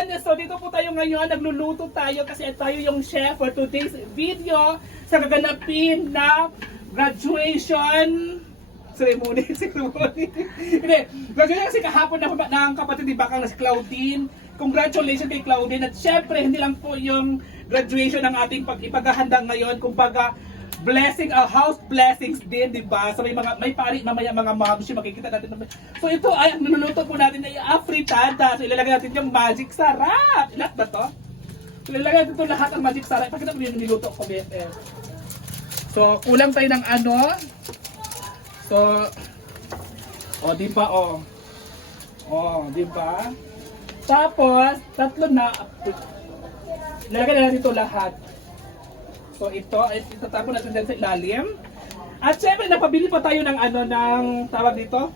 So dito po tayo ngayon, nagluluto tayo kasi tayo yung chef for today's video sa gaganapin na graduation ceremony. Hindi, graduation kasi kahapon ng kapatid ni Bakang na si Claudine. Congratulations kay Claudine at syempre hindi lang po yung graduation ng ating ipaghahanda ngayon, kumbaga blessing, house blessings din, di ba? So may pari mamaya mga moms yung makikita natin. So ito ay ang niluluto po natin ay afritada. So ilalagay natin yung magic sarap. Ilat ba to? So ilalagay natin ito lahat ang magic sarap. Pakita mo yung niluto ko, BFF. So kulang tayo ng ano. So di ba di ba? Tapos tatlo na ilalagay na natin ito lahat. So ito itatapon natin dyan sa ilalim. At syempre napabili pa tayo ng ng tawag dito.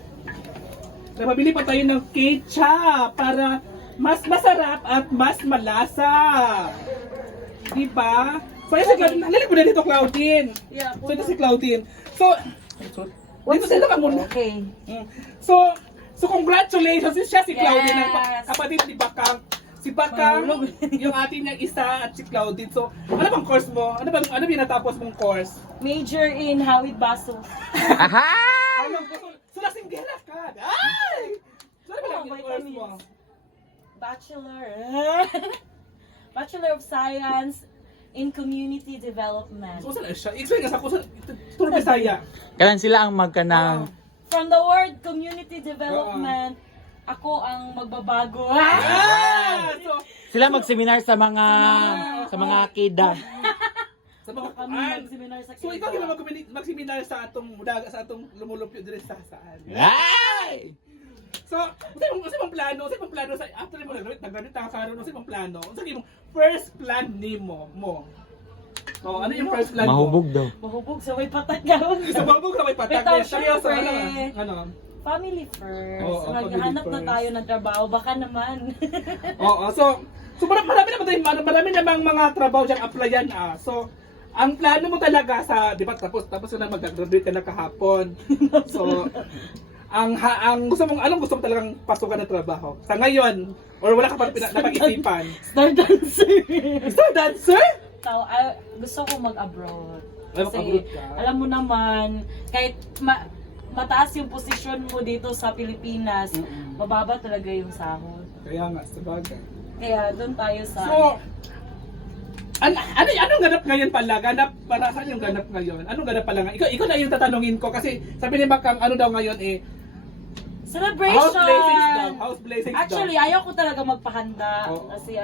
Napabili pa tayo ng ketchup para mas masarap at mas malasa. Diba? So ito si Claudine. Halili mo na dito, Claudine. Yeah, so ito si Claudine. So dito sila ka muna. Okay. So congratulations. Siya si Claudine. Yes. Ang kapatid ni Bakang. Si Bakang, yung ating niyang isa at si Claudine. So, ano bang course mo? Ano binatapos mong course? Major in Hawid Baso. So, nasinggera ka. Ay! So, ano ba yung course mo? Bachelor. Bachelor of Science in Community Development. So, saan siya? Explain ka sa kung saan. Turo Bisaya. Kailan sila ang magkanang From the word community development, ako ang magbabago. So, sila mag-seminar sa mga kida. sa mga Kami mag-seminar sa So, ikaw yung mag-seminar sa atong lumulupyo dire sa saan. Ay! So, unsa bang plano sa after mo nag-graduate ka karon, unsa bang plano? Unsa yung first plan nimo mo? So, ano yung first plan mo? Mahubog daw. Mahubog sa may patagaw. Sa babog na may patag. Bitaw, Seryoso, syempre. ano? Family first. Oo, Maghanap family na first. tayo ng trabaho. Baka naman. Oo, so marami namang mga trabaho dyan applyan So, ang plano mo talaga sa, di ba, tapos na mag-graduate ka na kahapon. So, ang gusto mo talagang pasukan ng trabaho. Sa ngayon, or wala ka pa napag-isipan. Star dancer. Star dancer? Gusto ko mag-abroad. Ay, mag-abroad ka? Alam mo naman, kahit mataas yung posisyon mo dito sa Pilipinas, mababa talaga yung sahod. Kaya nga, sabagay. Kaya doon tayo sa... So, anong ganap ngayon pala? Para saan yung ganap ngayon? Anong ganap pala nga? Ikaw na yung tatanungin ko kasi sabi ni Bakang ano daw ngayon celebration! House blessings daw. Actually, ayaw ko talaga magpahanda. Oo. Kasi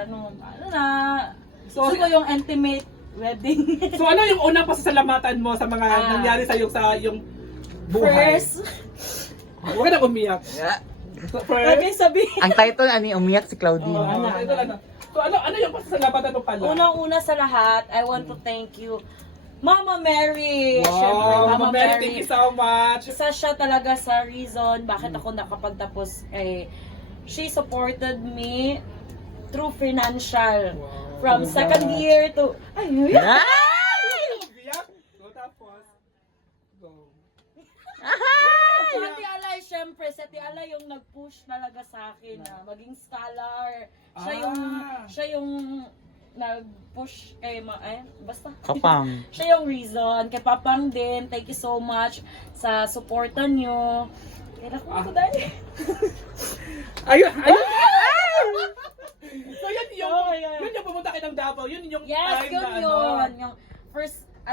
So, gusto ko yung intimate wedding. So ano yung unang pasasalamatan mo sa mga nangyari sa iyong buhay? First, Huwag ka na umiyak. So, first, okay sabihin. Ang title ani umiyak si Claudine. So ano yung pasasalamatan mo pala? Unang-una sa lahat, I want to thank you, Mama Mary. Wow, Syempre, Mama Mary, thank you so much. Isa siya talaga sa reason bakit ako nakapagtapos. She supported me through financial. Wow. From second year to... Ay, Umiyak? So tapos, go. Si Ate Alay, syempre, si Ate Alay yung nag-push talaga sa akin na maging scholar. Siya yung nag-push kay basta. Kapang. Siya yung reason. Kay Papang din, thank you so much sa supportan nyo. Kaya ko dahil. Ayun! So yun yung pumunta kayo ng Davao, yun yung Yes, time yun na yun. Yung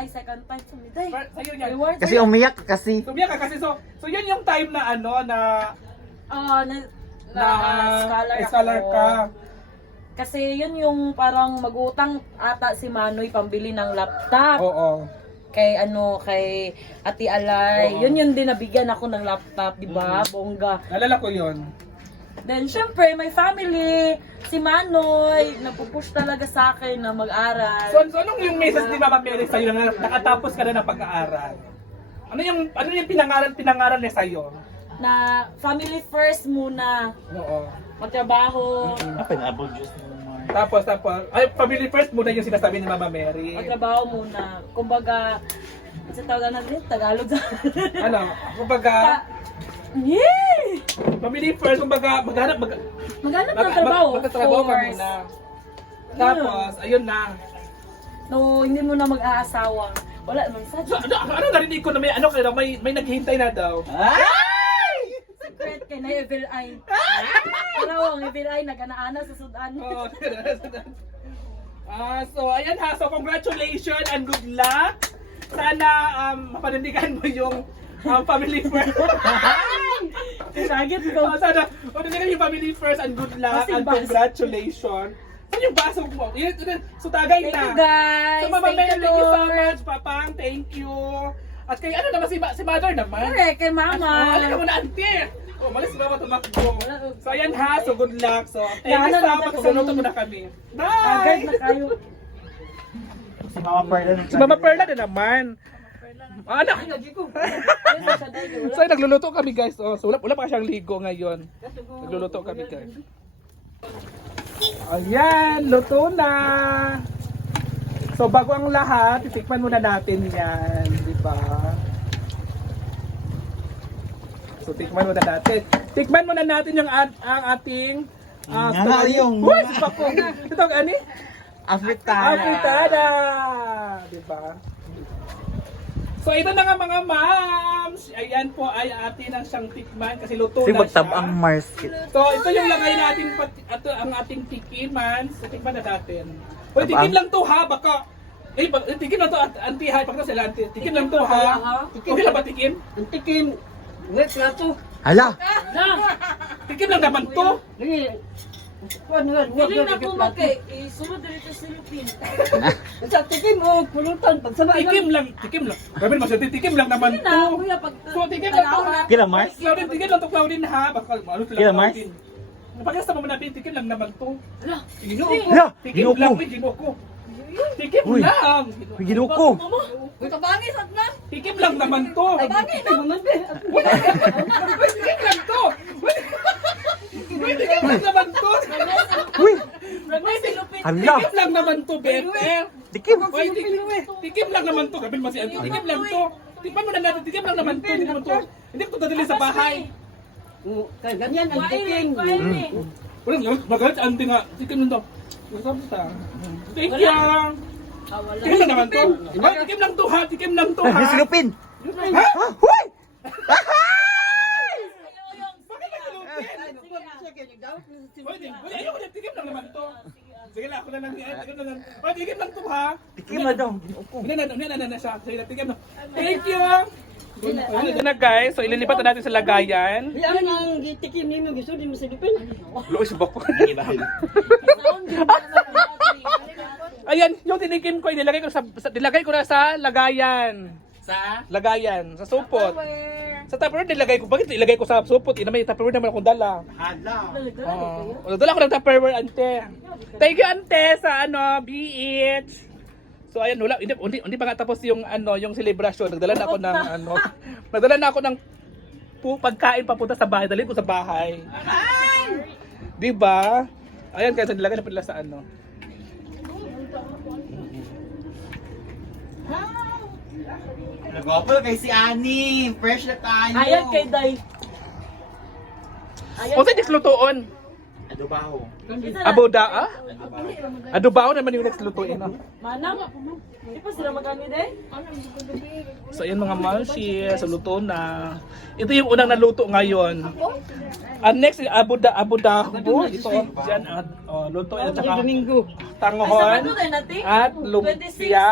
second time sa miday. Sa'yo yan. Kasi umiyak ka kasi. So umiyak ka kasi, so yun yung time na scholar ako. ka. Kasi yun yung parang mag-utang ata si Manoy pambili ng laptop. Oo. Kay Ate Alay. Oo. Yun din nabigyan ako ng laptop, di ba? Bongga. Nalala ko yun. Then syempre, my family, si Manoy, nagpupush talaga sa akin na mag-aral. So anong yung message ni Mama Mary sa'yo na nakatapos ka na ng pag-aaral? Ano yung pinangaral niya sa'yo? Na family first muna, Oo. magtrabaho, Apa na abog just naman. Tapos, family first muna yung sinasabi ni Mama Mary. magtrabaho muna. Kumbaga, sa tawag na din, Tagalog. Kumbaga, Yay! family first, kumbaga, maghanap, Maghanap ng trabaho, of Magtatrabaho ka course. muna. Tapos, ayun na. No, hindi mo na mag-aasawa. Wala naman sa So, ano narinig ko na may ano kayo, may naghihintay na daw. secret kay na evil eye. Pero ang evil eye nagana-ana sa sudan. Oo. So ayan ha, so congratulations and good luck. Sana mapanindigan mo yung family first. Target ko. Sana mapanindigan yung family first and good luck Kasi and baso. congratulations. Saan yung baso mo? So tagay Thank na. you guys. So Mama Mel, Thank you, thank you so Lord. much, Papang. Thank you. At kay ano naman si Mother naman. Correct, kay mama. Ano ka muna, auntie? Oh, malis si Mama tumakbo. So ayan ha, so good luck. So thank Yan, you so ano, much. sa- Magluluto muna kami. Agad na Bye! kayo. Si Mama Perla. Si Mama Perla na naman. Ano? So nagluluto kami guys. Oh, so wala pa siyang ligo ngayon. Nagluluto kami guys. Ayan, luto na. So bago ang lahat, titikman muna natin yan, di ba? So tikman muna natin. Tikman muna natin yung ang ating story. yung- Uy, si Paco. Ito ani? Afritada. Afritada! Di ba? So ito na nga mga moms. Ayan po ay atin ang siyang tikman kasi luto Si na magtabang siya. Mars. So ito yung lagay natin ang ating tikiman. So tikman na natin. Uy, Tabang? tikim lang to ha, baka tikim lang to auntie ha, pagka sila auntie. Tikim lang to ha. Okay lang ba tikim? Tikim. Wait na to. Hala! Tikim lang naman to. Dili na ko makay. Isunod dito sa Philippines. Sa tikim o pulutan. Pagsabay Tikim lang. Grabe naman siya, tikim lang naman Hindi to. na, kuya, pag... So tikim lang to ha. Kila Mars? Claudine, tikim lang to Claudine ha. Baka ano sila Kila Mars? Claudine. Pagkasta mo natin, tikim lang naman to. Ala, Ginoo ko. Hala, Tikim ginoo lang, ko. may ginoo ko. Tikim Uy. lang. Ginuko. mama. Uy, kabangis at na. Tikim lang naman to. Kabangis na naman be. Tikim lang to. Uy, tikim lang naman to. Uy! Progress Philippines. Hala! Tikim lang naman to, Bete. Tikim! Uy, tikim lang naman to. Gabi naman si Auntie. Tikim lang to. Tikman mo na natin. Tikim lang naman to. Hindi naman to. Hindi ko dadali sa bahay. Kaya ganyan ang Kuwain tikim. eh, kuwain eh. Wala, magalit si Auntie nga. Tikim lang to. Masarap ta. Thank you. Ah, wala. Tikim lang naman to. Ay, tikim lang to ha. Tikim lang to ha. Miss Lupin! Ha? Huy! Bakit naglutin? Uy, ayoko na. Tikim lang naman to. Sige lang, ako na lang. Tikim lang. Uy, tikim lang to ha. Tikim na daw. Ginuko. Hindi na siya. Sige na, tikim na. Thank you. Ito na guys, so ililipat na natin sa lagayan. Yan ang tikim ninyo. Gusto din mo sa lupin. Lois ba ko? Sound good naman ang battery. Ayan, yung tinikim ko, nilagay ko na sa lagayan. Sa? Lagayan, sa supot. Where? Sa Tupperware nilagay ko. Bakit nilagay ko sa supot? May Tupperware naman akong dala. Hala! Dala ko ng Tupperware, ante. Thank you, ante, sa BH. So ayan, wala, hindi pa nga tapos yung yung celebration. Nagdala na ako ng nagdala na ako ng pagkain papunta sa bahay. Dalhin ko sa bahay. Di ba? Ayan, kaya nilagay na pala sa Nagwapo kay si Ani! Fresh na tayo! Ayan kay Day. O sa lutuon? Adobaho. Aboda, ah? Adobaho naman yung next lutuin. Manang. Hindi pa sila magani day. So ayan mga malshi, so luto na. Ito yung unang naluto ngayon. Next, abodaho. Ito, dyan, luto at saka Domingo. tanghon Sabado din natin. at 26, lumpia.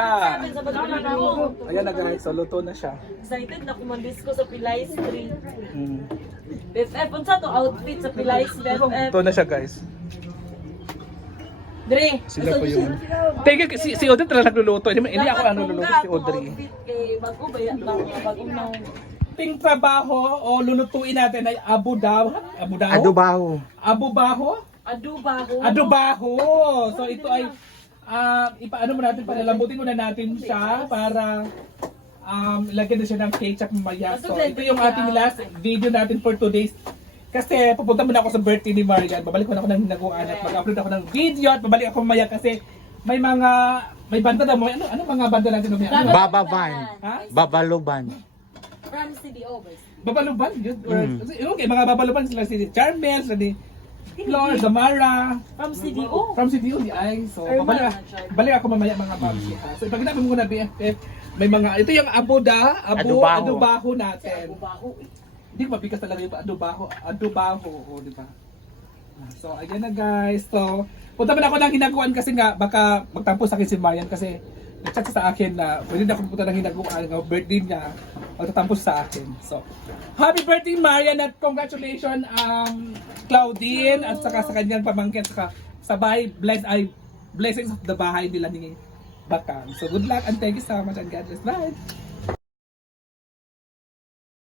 27, Sabado na ako. Ayan na guys, so luto na siya. Excited na kumandis ko sa Pilay Street. Mm. BFF, unsa to outfit sa Pilay BFF? Ito na siya guys. Dre. Sila po yung... Thank you, si Audrey talaga nagluluto. Hindi ako nagluluto, si Audrey. Bago ba yan? Bago na. Ting trabaho o lulutuin natin ay adobaho. Adobaho. Adubaho. Adobaho. So ito ay ipaano mo natin, palalambutin muna natin siya para lagyan na siya ng ketchup mamaya. So ito yung ating last video natin for today's. Kasi pupunta muna ako sa birthday ni Marian. Babalik muna ako ng hinaguan at mag-upload ako ng video at babalik ako mamaya kasi may banda daw mo. Ano mga banda natin mamaya? Bababan. Ha? Babaloban. From CDO. Babaluban? Yun? Or, okay, mga babaluban sila si Charmel, sila ni Lord, Damara, From CDO. from CDO di ay. So, Erman, balik ako mamaya mga babsi ha. So, ipakita mo muna BFF. May mga, ito yung Adobaho. adobaho natin. Baho. Hindi ko mabigas talaga yung adobaho, o di ba? So, ayan na guys. So, punta man ako ng hinaguan kasi nga, baka magtampo sa akin si Marian kasi nag-chat siya sa akin na pwede na ako pupunta ng hinaguan ng birthday niya. Magtatampo siya sa akin. So, happy birthday Marian at congratulations Claudine at saka sa kanyang pamangkin saka sa bahay, blessings of the bahay nila ni Bakang. So, good luck and thank you so much and God bless. Bye!